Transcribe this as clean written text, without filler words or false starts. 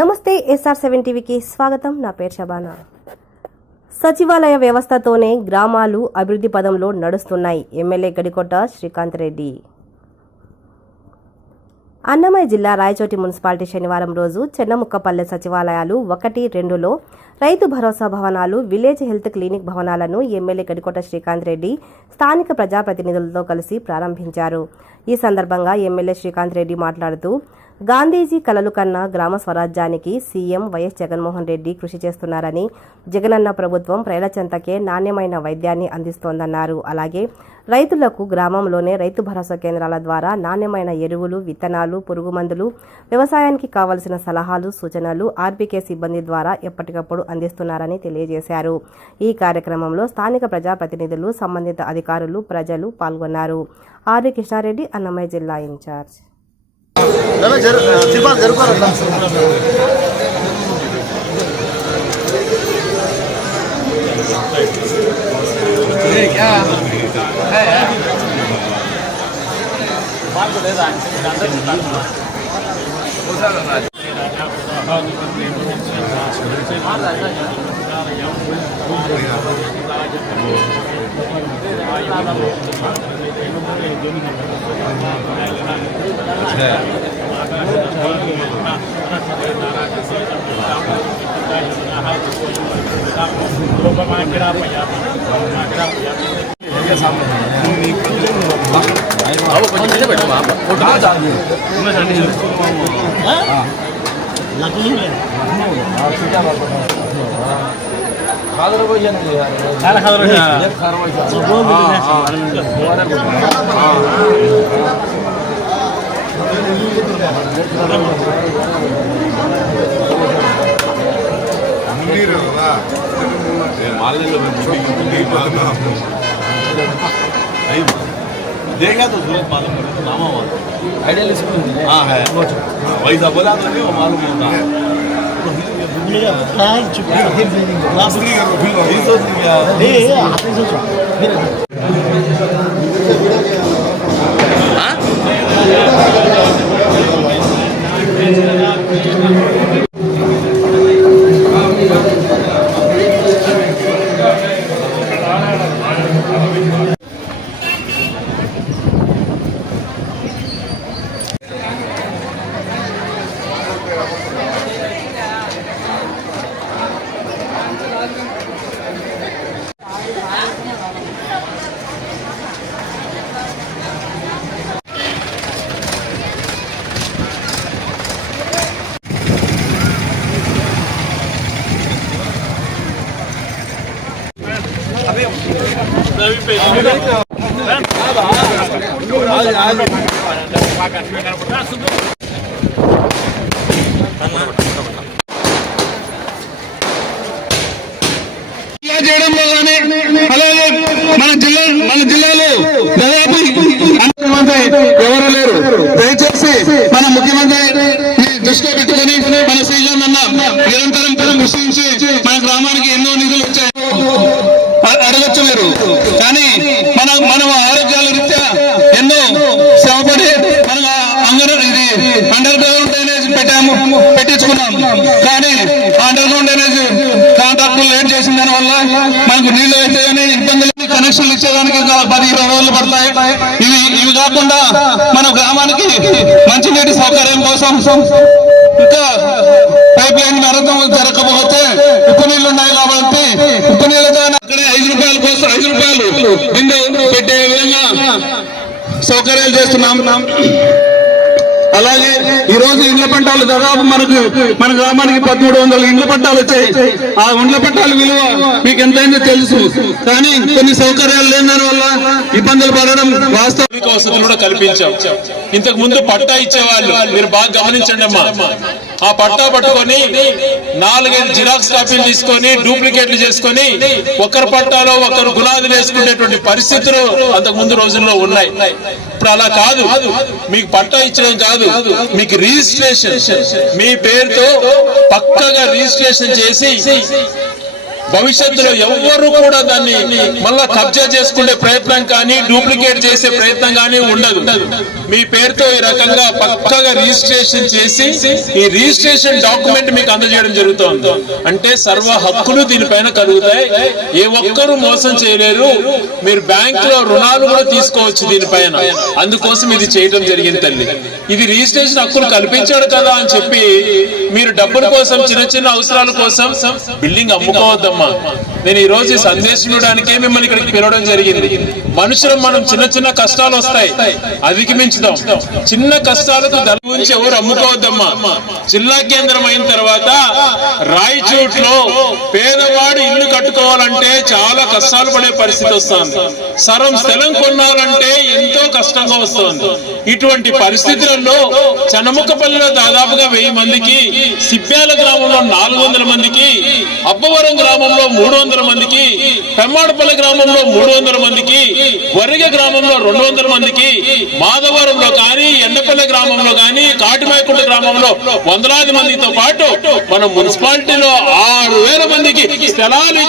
నమస్తే SR7 టీవీకి స్వాగతం. నా పేరు శబానా. సచివాలయ వ్యవస్థతోనే గ్రామాలు అభివృద్ధి పదంలో నడుస్తున్నాయి. ఎమ్మెల్యే గడికోట శ్రీకాంత్ రెడ్డి. అన్నమయ్య జిల్లా రాయచోటి మున్సిపాలిటీ శనివారం రోజు చెన్నముక్కపల్లె సచివాలయాలు 1-2లో రైతు భరోసా భవనాలు, విలేజ్ హెల్త్ క్లినిక్ భవనాలను ఎమ్మెల్యే గడికోట శ్రీకాంత్ రెడ్డి స్థానిక ప్రజాప్రతినిధులతో కలిసి ప్రారంభించారు. ఈ సందర్భంగా ఎమ్మెల్యే శ్రీకాంత్ రెడ్డి మాట్లాడుతూ, గాంధీజీ కలలు కన్నా గ్రామ స్వరాజ్యానికి సీఎం వైఎస్ జగన్మోహన్ రెడ్డి కృషి చేస్తున్నారని, జగనన్న ప్రభుత్వం ప్రజల చెంతకే నాణ్యమైన వైద్యాన్ని అందిస్తోందన్నారు. అలాగే రైతులకు గ్రామంలోనే రైతు భరోసా కేంద్రాల ద్వారా నాణ్యమైన ఎరువులు, విత్తనాలు, పురుగు మందులు, వ్యవసాయానికి కావలసిన సలహాలు, సూచనలు ఆర్బీకే సిబ్బంది ద్వారా ఎప్పటికప్పుడు అందిస్తున్నారని తెలియజేశారు. ఈ కార్యక్రమంలో స్థానిక ప్రజాప్రతినిధులు, సంబంధిత అధికారులు, ప్రజలు పాల్గొన్నారు. ఆర్వి కృష్ణారెడ్డి, అన్నమయ్య జిల్లా ఇన్ఛార్జ్. देखा तो सूरत मालूम नामा आइडियल स्कूल हाँ है वैसा बोला तो नहीं वो मालूम होता है చేయడం వల్లనే అలాగే మన జిల్లాలో దాదాపు ముఖ్యమంత్రి ఎవరు లేరు. దయచేసి మన ముఖ్యమంత్రి దృష్టిలో పెట్టుకుని మన శ్రీకాంత్ అన్న నిరంతరం కృషించి మన గ్రామానికి ఎన్నో నిధులు వచ్చాయి అడగచ్చు మీరు. కానీ మనం ఆరోగ్యాల రీత్యా ఎన్నో శ్రమపడి మనం ఇది అండర్ గ్రౌండ్ డ్రైనేజ్ పెట్టించుకున్నాం. కానీ అండర్ గ్రౌండ్ డ్రైనేజ్ కాంట్రాక్టులు లేట్ చేసిన దాని వల్ల మనకు నీళ్లు అయితే ఇబ్బందులు, కనెక్షన్లు ఇచ్చేదానికి 10-20 రోజులు పడతాయి. ఇవి కాకుండా మన గ్రామానికి మంచినీటి సౌకర్యం కోసం ఇంకా పైప్ లైన్ నరకం జరగకపోతే ఉప్పు నీళ్లు ఉన్నాయి కాబట్టి ఉప్పు నీళ్ళతో అక్కడే 5 రూపాయల కోసం 5 రూపాయలు బిందు పెట్టే విధంగా సౌకర్యాలు చేస్తున్నాం. అలాగే ఈ రోజు ఇండ్ల పట్టాలు దాదాపు మన గ్రామానికి 1300 ఇండ్ల పట్టాలు వచ్చాయి. ఆ ఇండ్ల పట్టాల విలువ మీకు ఎంతైందో తెలుసు. కానీ కొన్ని సౌకర్యాలు లేని వల్ల ఇబ్బందులు పడడం వాస్తవిక వసతులు కూడా కల్పించాం. ఇంతకు ముందు పట్టా ఇచ్చేవాళ్ళు, మీరు బాగా గమనించండి అమ్మా, ఆ పట్టా పట్టుకొని 4-5 జిరాక్స్ కాపీలు తీసుకొని డూప్లికేట్లు చేసుకొని ఒకరి పట్టాలో ఒకరు గుణాదులు వేసుకునేటువంటి పరిస్థితులు అంతకు ముందు రోజుల్లో ఉన్నాయి. ఇప్పుడు అలా కాదు. మీకు పట్టా ఇచ్చడం కాదు, మీకు రిజిస్ట్రేషన్, మీ పేరుతో పక్కగా రిజిస్ట్రేషన్ చేసి భవిష్యత్తులో ఎవ్వరు కూడా దాన్ని మళ్ళా కబ్జా చేసుకునే ప్రయత్నం కానీ డూప్లికేట్ చేసే ప్రయత్నం కానీ ఉండదు. మీ పేరుతో ఈ రకంగా పక్కగా రిజిస్ట్రేషన్ చేసి ఈ రిజిస్ట్రేషన్ డాక్యుమెంట్ మీకు అందజేయడం జరుగుతోంది. అంటే సర్వ హక్కులు దీనిపైన కలుగుతాయి. ఏ ఒక్కరూ మోసం చేయలేరు. మీరు బ్యాంకులో రుణాలు కూడా తీసుకోవచ్చు దీనిపైన. అందుకోసం ఇది చేయడం జరిగింది తల్లి. ఇది రిజిస్ట్రేషన్ హక్కులు కల్పించాడు కదా అని చెప్పి మీరు డబ్బుల కోసం చిన్న చిన్న అవసరాల కోసం బిల్డింగ్ అమ్ముకోవద్దమ్మా. నేను ఈ రోజు సందేశం ఇవ్వడానికే మిమ్మల్ని ఇక్కడికి పిలవడం జరిగింది. మనుషులు మనం చిన్న చిన్న కష్టాలు వస్తాయి, అధిగమించుదాం. చిన్న కష్టాలకు ధర గురించి ఎవరు అమ్ముకోవద్దమ్మా. జిల్లా కేంద్రం అయిన తర్వాత రాయచోట్లో పేదవాడు ఇల్లు కట్టుకోవాలంటే చాలా కష్టాలు పడే పరిస్థితి వస్తుంది. సరం స్థలం కొనాలంటే ఎంతో కష్టంగా వస్తుంది. ఇటువంటి పరిస్థితులలో చనముక్కపల్లిలో దాదాపుగా 1000 మందికి, సిబ్బ్యాల గ్రామంలో 400 మందికి, అబ్బవరం గ్రామంలో 300 మందికి, పెమ్మాడపల్లి గ్రామంలో 300 మందికి, వరిగ గ్రామంలో 200 మందికి, మాధవరంలో కానీ, ఎండపల్లి గ్రామంలో కానీ, కాటిమైకుంట గ్రామంలో వందలాది మందితో పాటు మన మున్సిపాలిటీలో 6000 మందికి స్థలాలు